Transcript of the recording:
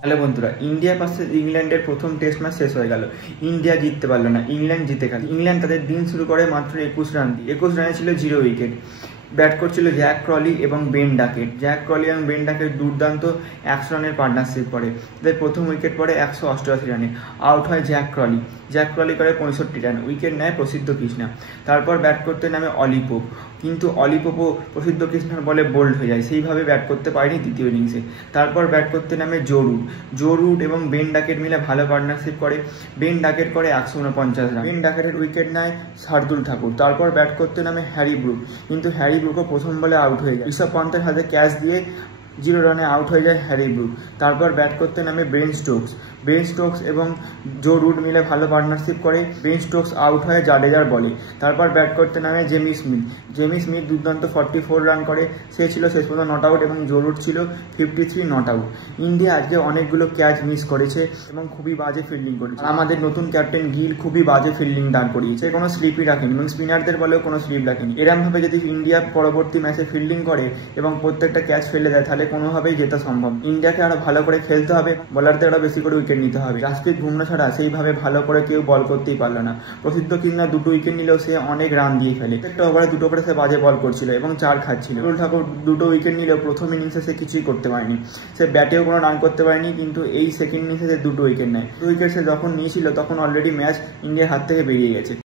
Hello বন্ধুরা, India versus ইংল্যান্ডের প্রথম টেস্ট ম্যাচ শেষ হয়ে গেল। ইন্ডিয়া জিততে পারলো না, ইংল্যান্ড জিতে গেল। ইংল্যান্ড তাদের দিন শুরু করে মাত্র 21 রান দিয়ে। 21 রানে ছিল 0 উইকেট। ব্যাট করছিল জ্যাক ক্রলি এবং বেন ডাকেট। জ্যাক ক্রলি এবং বেন ডাকেট দুর্দান্ত 100 রানের পার্টনারশিপ করে। তাদের প্রথম উইকেট পড়ে 188 রানে। আউট হয় জ্যাক ক্রলি। জ্যাক ক্রলি করে 65 রান। উইকেট নেয় প্রসিদ্ধ কৃষ্ণা। তারপর ব্যাট করতে নামে অলি পোপ, কিন্তু অলি পোপও প্রসিদ্ধ কৃষ্ণার বলে বোল্ড হয়ে যায়। সেইভাবে ব্যাট করতে পারেনি দ্বিতীয় ইনিংসে। তারপর ব্যাট করতে নামে জো রুট এবং বেন ডাকেট মিলে ভালো পার্টনারশিপ করে। বেন ডাকেট করে 149 রান। বেন ডাকেটের উইকেট নেয় শার্দুল ঠাকুর। তারপর ব্যাট করতে নামে হ্যারি ব্রুক, কিন্তু হ্যারি ব্রুকও প্রথম বলে আউট হয়ে যায়। ঋষভ পন্থের হাতে ক্যাচ দিয়ে 0 রানে আউট হয়ে যায় হ্যারি ব্রুক। তারপর ব্যাট করতে নামে বেন স্টোকস এবং জো রুট মিলে ভালো পার্টনারশিপ করে। বেন স্টোকস আউট হয়ে জাডেজার বলে। তারপর ব্যাট করতে নামে জেমি স্মিথ দুর্দান্ত 44 রান করে। সে ছিল শেষ পর্যন্ত নট আউট এবং জো রুট ছিল 53 নট আউট। ইন্ডিয়া আজকে অনেকগুলো ক্যাচ মিস করেছে এবং খুবই বাজে ফিল্ডিং করেছে। আমাদের নতুন ক্যাপ্টেন গিল খুবই বাজে ফিল্ডিং দাঁড় করিয়েছে। কোনো স্লিপই রাখেনি এবং স্পিনারদের বলেও কোনো স্লিপ রাখেনি। এরমভাবে যদি ইন্ডিয়া পরবর্তী ম্যাচে ফিল্ডিং করে এবং প্রত্যেকটা ক্যাচ ফেলে দেয়, তাহলে কোনোভাবেই জেতা সম্ভব। ইন্ডিয়াকে আরো ভালো করে খেলতে হবে, বলারদের আরো বেশি করে উইকেট নিতে হবে। জাসপ্রীত বুমরা ছাড়া সেইভাবে ভালো করে কেউ বল করতেই পারলো না। প্রসিদ্ধ কৃষ্ণা 2টো উইকেট নিলেও সে অনেক রান দিয়ে ফেলে। একটা ওভারে 2টো করে সে বাজে বল করছিল এবং 4 খাচ্ছিল। শার্দুল ঠাকুর 2টো উইকেট নিলেও প্রথম ইনিংসে সে কিছুই করতে পারেনি। সে ব্যাটেও কোনো রান করতে পারেনি, কিন্তু এই সেকেন্ড ইনিংসে সে 2টো উইকেট নেয়। 2 উইকেট সে যখন নিয়েছিল তখন অলরেডি ম্যাচ ইন্ডিয়ার হাত থেকে বেরিয়ে গেছে।